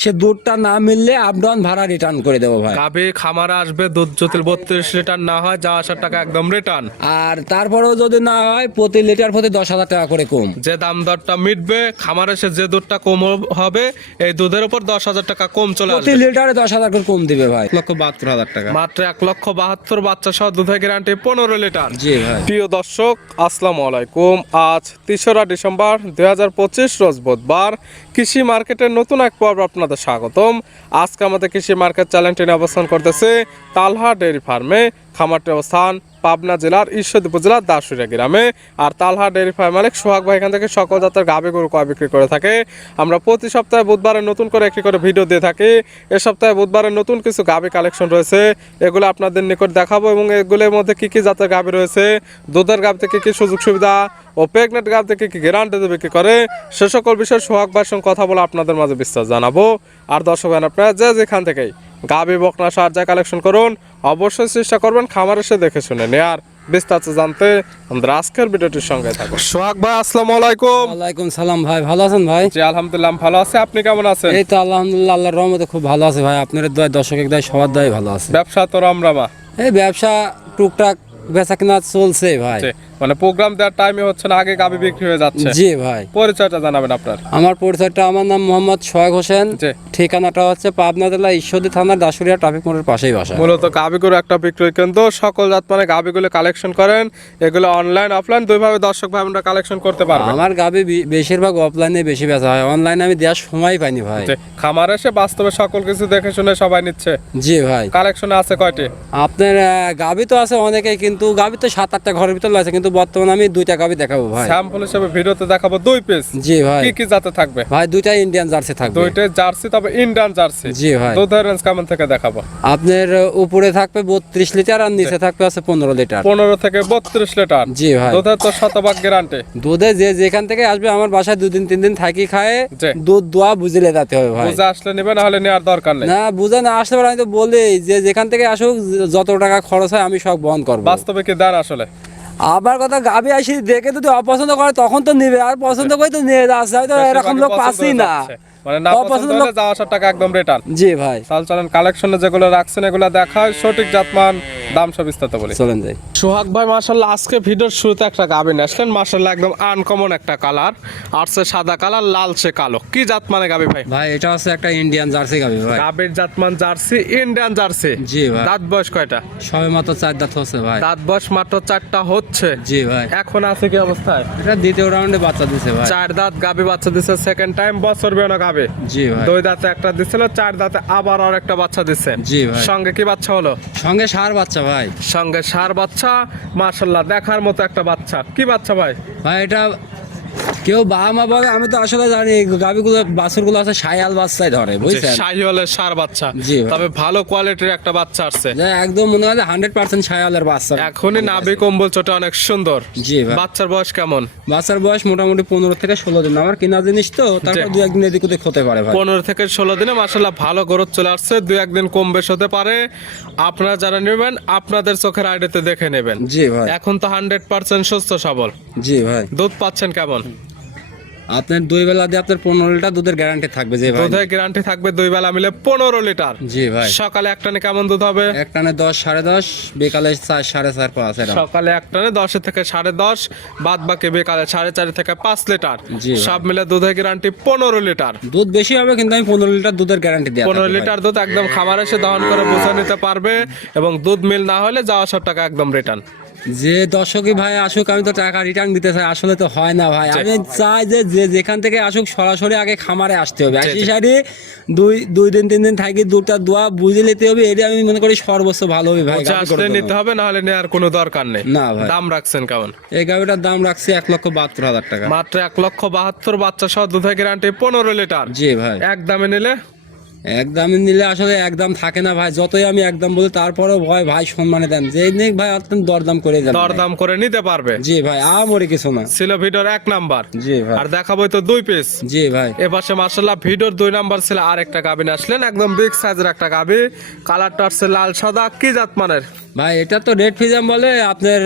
সে দুধটা না মিললে আপ ডাউন ভাড়া রিটার্ন করে দেবো ভাই। গাভী খামারে আসবে, দুধ যদি 32 লিটার না হয়, যাওয়া আসার টাকা একদম রিটার্ন। আর তারপরেও যদি না হয় প্রতি লিটার প্রতি 10,000 টাকা করে কম। যে দাম দরটা মিটবে, খামারে এসে যে দুধটা কম হবে, এই দুধের উপর 10,000 টাকা কম চলে প্রতি আসবে। লিটারে 10,000 করে কম দিবে ভাই। 1,72,000 টাকা। মাত্র 1,72,000 বাচ্চা সহ দুধের গ্যারান্টি 15 লিটার। জি ভাই। প্রিয় দর্শক, আসসালামু আলাইকুম। আজ 3রা ডিসেম্বর 2025 রোজ বুধবার। কৃষি মার্কেটের নতুন এক পর্ব আপনাদের স্বাগতম। আজকে আমাদের কৃষি মার্কেট চ্যানেলটি নিয়ে অবস্থান করতেছে তালহা ডেয়ারি ফার্মে। খামারটির অবস্থান পাবনা জেলার ঈশ্বরদী উপজেলার দাসুরিয়া গ্রামে। আর তালহা ডেয়ারি ফার্ম মালিক সোহাগ ভাই এখান থেকে সকল জাতের গাভী গরু ক্রয় বিক্রি করে থাকে। আমরা প্রতি সপ্তাহে বুধবারে নতুন করে একটি করে ভিডিও দিয়ে থাকি। এ সপ্তাহে বুধবারে নতুন কিছু গাভী কালেকশন রয়েছে, এগুলো আপনাদের নিকট দেখাবো এবং এগুলোর মধ্যে কি কি জাতের গাভী রয়েছে, দুধের গাভী থেকে কি সুযোগ সুবিধা ও প্রেগনেন্ট গাভী থেকে কি গ্যারান্টি বিক্রি করে, সে সকল বিষয়ে সোহাগ ভাইয়ের সঙ্গে কথা বলে আপনাদের মাঝে বিস্তার জানাবো। আর দর্শক আপনারা যে যেখান থেকেই গাভী বকনা সার যা কালেকশন করুন, অবশ্যই চেষ্টা করবেন খামার এসে দেখে শুনে নেয়ার। বিস্তারিত জানতে আমাদের আজকের ভিডিওটির সঙ্গে থাকুন। সোহাগ ভাই আসসালামু আলাইকুম। ওয়ালাইকুম সালাম ভাই, ভালো আছেন ভাই? জি আলহামদুলিল্লাহ ভালো আছে, আপনি কেমন আছেন? এই তো আলহামদুলিল্লাহ, আল্লাহর রহমতে খুব ভালো আছে ভাই। আপনার দয় দর্শকের দয় সবার দয় ভালো আছে। ব্যবসা তো রামরামা? এই ব্যবসা টুকটাক বেচা কিনা চলছে ভাই। মানে প্রোগ্রাম দেওয়ার টাইমে হচ্ছে না, আগে গাভী বিক্রি হয়ে যাচ্ছে। জি ভাই। পরিচয়টা জানাবেন আপনার। আমার পরিচয়টা, আমার নাম মোহাম্মদ সোহাগ হোসেন। জি। ঠিকানাটা হচ্ছে পাবনা জেলা ঈশ্বরদী থানার দাসুরিয়া ট্রাফিক মোড়ের পাশেই বাসা। মূলত গাভীগুলো একটা বিক্রয় কেন্দ্র, সকল জাত মানে গাভীগুলো কালেকশন করেন। এগুলো অনলাইন অফলাইন দুইভাবে দর্শক ভাই আমরা কালেকশন করতে পারবো। আমার গাভী বেশিরভাগ অফলাইনে বেশি বেচা হয়, অনলাইনে আমি দেওয়ার সময় পাইনি ভাই। খামার এসে বাস্তবে সকল কিছু দেখে শুনে সবাই নিচ্ছে। জি ভাই। কালেকশনে আছে কয়টি? আপনার গাভী তো আছে অনেকেই, কিন্তু গাভী তো 7-8টা ঘরের ভিতর আছে, কিন্তু বর্তমানে আমি 2টা গাভী দেখাবো ভাই। স্যাম্পল হিসেবে ভিডিওতে দেখাবো 2 পিস। জি ভাই। কি কি জাতে থাকবে? ভাই 2টা ইন্ডিয়ান জার্সি থাকবে। 2টা জার্সি, তবে ইন্ডিয়ান জার্সি। জি ভাই। দুধের রেঞ্জ কেমন থেকে দেখাবো? আপনার উপরে থাকবে 32 লিটার আর নিচে থাকবে আছে 15 লিটার। 15 থেকে 32 লিটার। জি ভাই। দুধের তো শতভাগ গ্যারান্টি। দুধে যে যেখান থেকে আসবে আমার বাসায় 2 দিন 3 দিন থাকি খায়, জি। দুধ দোয়া বুঝলে যেতে হবে ভাই। বুঝে আসলে নেবে, না হলে নেওয়ার দরকার নেই। না বুঝে না আসতে পারে, আমি তো বলি যে যেখান থেকে আসুক যত টাকা খরচ হয় আমি সব বহন করবো। বাস্তবে কি দেন আসলে? আবার কথা, গাভী আসি দেখে যদি অপছন্দ করে তখন তো নিবে, আর পছন্দ করে তো নিয়ে যাচ্ছে। হয়তো এরকম লোক পাচ্ছি না। মানে না পছন্দ হলে যাওয়া আসার টাকা একদম রিটার্ন। জি ভাই। চাল চলেন কালেকশনে যেগুলো রাখছেন এগুলো দেখায়, সঠিক জাতমান দাম সব বিস্তারিত বলি। চলেন যাই। সোহাগ ভাই মাশাআল্লাহ আজকে ভিডিওর শুরুতে একটা গাভী নিয়ে আসলেন, মাশাআল্লাহ একদম আনকমন একটা কালার, আরছে সাদা কালার, লালচে কালো। কি জাত মানে গাভী ভাই? ভাই এটা হচ্ছে একটা ইন্ডিয়ান জার্সি গাভী ভাই। গাভীর জাতমান জার্সি, ইন্ডিয়ান জার্সি। জি ভাই। দাঁত বয়স কয়টা? সবে মাত্র 4 দাঁত হচ্ছে ভাই। দাঁত বয়স মাত্র 4টা হচ্ছে। জি ভাই। এখন আছে কি অবস্থায়? এটা দ্বিতীয় রাউন্ডে বাচ্চা দিছে ভাই। 4 দাঁত গাভী বাচ্চা দিছে, সেকেন্ড টাইম বছর বেনা গাভী। জি ভাই। 2 দাঁতে একটা দিছিল, 4 দাঁতে আবার আর একটা বাচ্চা দিছে। জি ভাই। সঙ্গে কি বাচ্চা হলো? সঙ্গে ষাঁড় বাচ্চা ভাই। সঙ্গে ষাঁড় বাচ্চা, মাশাআল্লাহ দেখার মতো একটা বাচ্চা। কি বাচ্চা ভাই? ভাই এটা কেউ বাবা মা বলে, আমি তো আসলে জানি গাভীগুলো বাছুরগুলো আছে শাইয়াল বাচ্চাই ধরে, বুঝছেন? শাহিওয়ালের ষাঁড় বাচ্চা। জি ভাই। তবে ভালো কোয়ালিটির একটা বাচ্চা আসছে। যে একদম মনে হয় 100% শাইয়ালের বাচ্চা। এখনই নাভি কম্বল চোটা অনেক সুন্দর। জি ভাই। বাচ্চার বয়স কেমন? বাচ্চার বয়স মোটামুটি 15 থেকে 16 দিন। আমার কেনা জিনিস তো, তারপর 2-1 দিন এদিক ওদিক হতে পারে ভাই। 15 থেকে 16 দিনে মাশাআল্লাহ ভালো গ্রোথ চলে আসছে। 2-1 দিন কম বেশ হতে পারে। আপনারা যারা নেবেন আপনাদের চোখের আইডিতে দেখে নেবেন। জি ভাই। এখন তো 100% সুস্থ সবল। জি ভাই। দুধ পাচ্ছেন কেমন? আপনার 2 বেলা দিয়ে আপনার 15 লিটার দুধের গ্যারান্টি থাকবে। যে ভাই দুধের গ্যারান্টি থাকবে 2 বেলা মিলে 15 লিটার। জি ভাই। সকালে একটানে কেমন দুধ হবে? একটানে 10 10.5, বিকালে 4 4.5 পাওয়া আছে। সকালে একটানে 10 থেকে 10.5, বাদ বাকি বিকালে 4.5 থেকে 5 লিটার। জি ভাই। সব মিলে দুধের গ্যারান্টি 15 লিটার। দুধ বেশি হবে, কিন্তু আমি 15 লিটার দুধের গ্যারান্টি দেব। 15 লিটার দুধ একদম খামারে এসে দহন করে বুঝে নিতে পারবে, এবং দুধ মিল না হলে যাওয়া সব টাকা একদম রিটার্ন। যে দর্শকই ভাই আসুক, আমি তো টাকা রিটার্ন দিতে চাই, আসলে তো হয় না ভাই। আমি চাই যে যেখান থেকে আসুক সরাসরি আগে খামারে আসতে হবে। আসি সারি 2 দিন 3 দিন থাকি, দুটা দোয়া বুঝে নিতে হবে। এটা আমি মনে করি সর্বোচ্চ ভালো হবে ভাই। আসলে নিতে হবে, না হলে নেওয়ার কোনো দরকার নেই। না ভাই। দাম রাখছেন কেমন? এই গাভিটার দাম রাখছি 1,72,000 টাকা। মাত্র 1,72,000 বাচ্চা সহ দুধের গ্যারান্টি 15 লিটার। জি ভাই। এক দামে নিলে একদম নিলে আসলে একদম থাকে না ভাই, যতই আমি একদম বলি তারপরেও ভাই সম্মানে দেন, যে নেই ভাই আপনি দরদাম করে দেন। দরদাম করে নিতে পারবে। জি ভাই, আমরে কিছু না। ছিল ভিডিওর 1 নাম্বার। জি ভাই। আর দেখাবো তো 2 পিস। জি ভাই। এপাশে মাশাআল্লাহ ভিডিওর 2 নাম্বার ছিল আরেকটা গাবি নিয়ে আসলেন, একদম বিগ সাইজের একটা গাবি, কালারটা হচ্ছে লাল সাদা। কি জাত মানের? ভাই এটা তো রেড ফিজান বলে, আপনার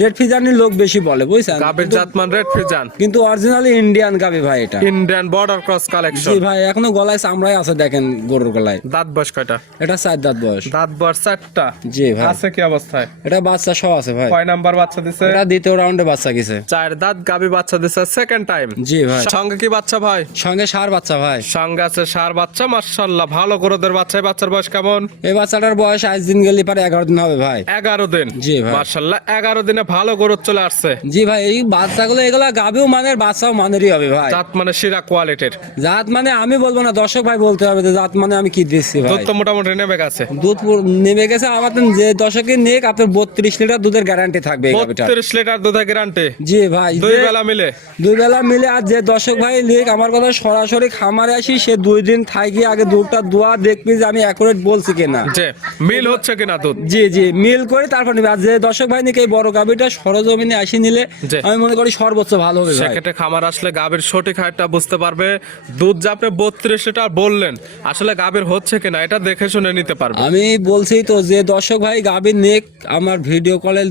রেড ফিজানই লোক বেশি বলে, বুঝছেন? গাবির জাতমান রেড ফিজান, কিন্তু অরিজিনালি ইন্ডিয়ান গাবি ভাই এটা। Indian border cross collection. জি ভাই, এখনো গলায় চামড়াই আছে, দেখেন গরুর গলায়। দাঁত বয়স কয়টা? এটা 4 দাঁত বয়স। দাঁত বয়স 4টা। জি ভাই। আছে কি অবস্থায়? এটা বাচ্চা সহ আছে ভাই। কয় নাম্বার বাচ্চা দিছে? এটা দ্বিতীয় রাউন্ডে বাচ্চা গেছে। 4 দাঁত গাবি বাচ্চা দিছে সেকেন্ড টাইম। জি ভাই। সঙ্গে কি বাচ্চা ভাই? সঙ্গে ষাঁড় বাচ্চা ভাই। সঙ্গে আছে ষাঁড় বাচ্চা। মাশাআল্লাহ ভালো গরুদের বাচ্চা। এই বাচ্চার বয়স কেমন? এই বাচ্চাটার বয়স 8 দিন গেলে পারে 11 দিন হবে ভাই। 11 দিন। জি ভাই। মাশাআল্লাহ 11 দিনে ভালো গরু চলে আসছে। জি ভাই, এই বাচ্চাগুলো এগুলা গাবিও মানের বাচ্চাও মানেরই হবে ভাই। জাত মানে সেরা কোয়ালিটির। জাত মানে আমি বলবো না, দর্শক ভাই বলতে হবে যে জাত মানে আমি কি দিচ্ছি ভাই। দুধ তো মোটামুটি নেমে গেছে। দুধ নেমে গেছে আমার তো, যে দর্শকের নেক আপনার 32 লিটার দুধের গ্যারান্টি থাকবে এই গাবিটার। 32 লিটার দুধের গ্যারান্টি। জি ভাই। 2 বেলা মিলে। 2 বেলা মিলে। আর যে দর্শক ভাই নেক আমার কথা সরাসরি খামারে আসি, সে 2 দিন থাকি আগে দুধটা দোয়া দেখবি যে আমি অ্যাকুরেট বলছি কিনা, যে মিল হচ্ছে কিনা দুধ। জি জি, মিল করে তারপর নিবে। আর যে দর্শক ভাই নাকি এই বড় গাবিটা সরজমিনে আসি নিলে জি। আমি মনে করি সর্বোচ্চ ভালো হবে ভাই। সেক্ষেত্রে খামার আসলে গাভীর সঠিক হাইটটা বুঝতে পারবে। দুধ যে আপনি 32 লিটার বললেন, আসলে গাভীর হচ্ছে কিনা এটা দেখে শুনে নিতে পারবে। আমি বলছি তো যে দর্শক ভাই গাবির নেক আমার ভিডিও কলে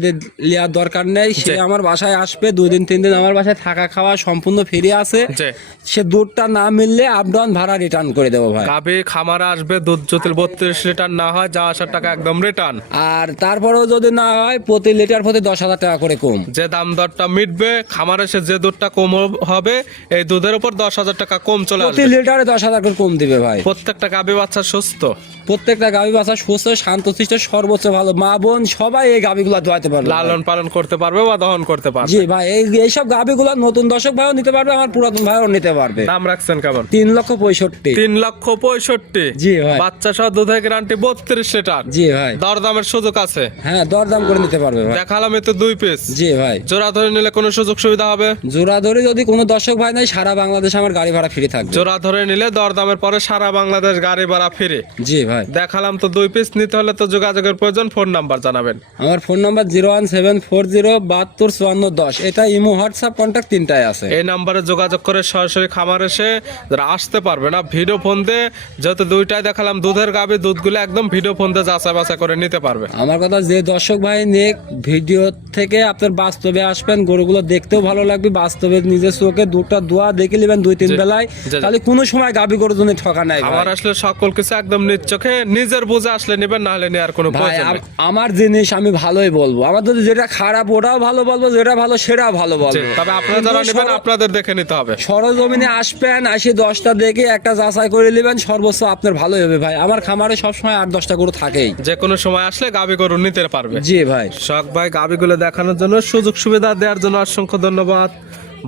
নেওয়ার দরকার নেই, সে আমার বাসায় আসবে 2 দিন 3 দিন, আমার বাসায় থাকা খাওয়া সম্পূর্ণ ফ্রি আছে। জি। সে দুধটা না মিললে আপ ডাউন ভাড়া রিটার্ন করে দেবো ভাই। গাভী খামারে আসবে, দুধ যদি 32 লিটার না হয় যা আসার টাকা একদম রিটার্ন। আর তারপরেও যদি না হয় প্রতি লিটার প্রতি 10,000 টাকা করে কম। যে দাম দরটা মিটবে খামারে এসে যে দুধটা কম হবে, এই দুধের উপর 10,000 টাকা কম চলে প্রতি আসবে। লিটারে 10,000 করে কম দিবে ভাই। প্রত্যেকটা গাভী বাচ্চা সুস্থ। প্রত্যেকটা গাভী বাচ্চা সুস্থ শান্তশিষ্ট সর্বোচ্চ ভালো, মা বোন সবাই এই গাভীগুলো দোয়াতে পারবে, লালন পালন করতে পারবে বা দহন করতে পারবে। জি ভাই। এইসব গাভীগুলো নতুন দর্শক ভাইও নিতে পারবে, আমার পুরাতন ভাইও নিতে পারবে। দাম রাখছেন কেমন? 3,65,000। 3,65,000। জি ভাই। বাচ্চা সহ দুধের গ্যারান্টি 32 লিটার। জি ভাই। দরদামের সুযোগ আছে। হ্যাঁ, দরদাম করে নিতে পারবে ভাই। দেখালাম তো 2 পিস। জি ভাই। জোড়া ধরে নিলে কোনো সুযোগ সুবিধা হবে? জোড়া ধরে যদি কোনো দর্শক ভাই নাই, সারা বাংলাদেশ আমার গাড়ি ভাড়া ফ্রি থাকবে। জোড়া ধরে নিলে দরদামের পরে সারা বাংলাদেশ গাড়ি ভাড়া ফ্রি। জি ভাই। দেখালাম তো 2 পিস, নিতে হলে তো যোগাযোগের প্রয়োজন। ফোন নাম্বার জানাবেন। আমার ফোন নাম্বার 01740725410। এটা ইমো হোয়াটসঅ্যাপ কন্ট্যাক্ট 3টাই আছে। এই নাম্বারে যোগাযোগ করে সরাসরি খামার এসে যারা আসতে পারবে না, ভিডিও ফোন দিয়ে, যেহেতু 2টাই দেখালাম দুধের গাভী, দুধগুলো একদম ভিডিও ফোন দিয়ে যাচাই বাছাই করে নিতে পারবে। আমার কথা, যে দর্শক ভাই নেক ভিডিও থেকে আপনার বাস্তবে আসবেন, গরুগুলো দেখতেও ভালো লাগবে, বাস্তবে নিজের চোখে দুধটা দোয়া দেখে নেবেন 2-3 বেলায়, জি। তাহলে কোনো সময় গাভী গরুর জন্য ঠকা নাই ভাই। আমার আসলে সকল কিছু একদম নিজ চোখে নিজের বুঝে আসলে নেবেন, না হলে নেওয়ার কোনো ভাই প্রয়োজন নেই। আমার জিনিস আমি ভালোই বলবো, আমার যদি যেটা খারাপ ওটাও ভালো বলবো, যেটা ভালো সেটাও ভালো জি, বলবো। তবে আপনারা যারা নেবেন আপনাদের দেখে নিতে হবে। সরজমিনে আসবেন, আসি 10টা দেখে একটা যাচাই করে নেবেন, সর্বোচ্চ আপনার ভালোই হবে ভাই। আমার খামারে সবসময় 8-10টা গরু থাকেই। যে কোনো সময় আসলে গাভী গরু নিতে পারবে। জি ভাই। শখ ভাই গাভীগুলো দেখানোর জন্য, সুযোগ সুবিধা দেওয়ার জন্য অসংখ্য ধন্যবাদ।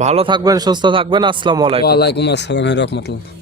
ভালো থাকবেন, সুস্থ থাকবেন। আসসালামু আলাইকুম। ওয়ালাইকুম আসসালাম রহমতুল্লাহ।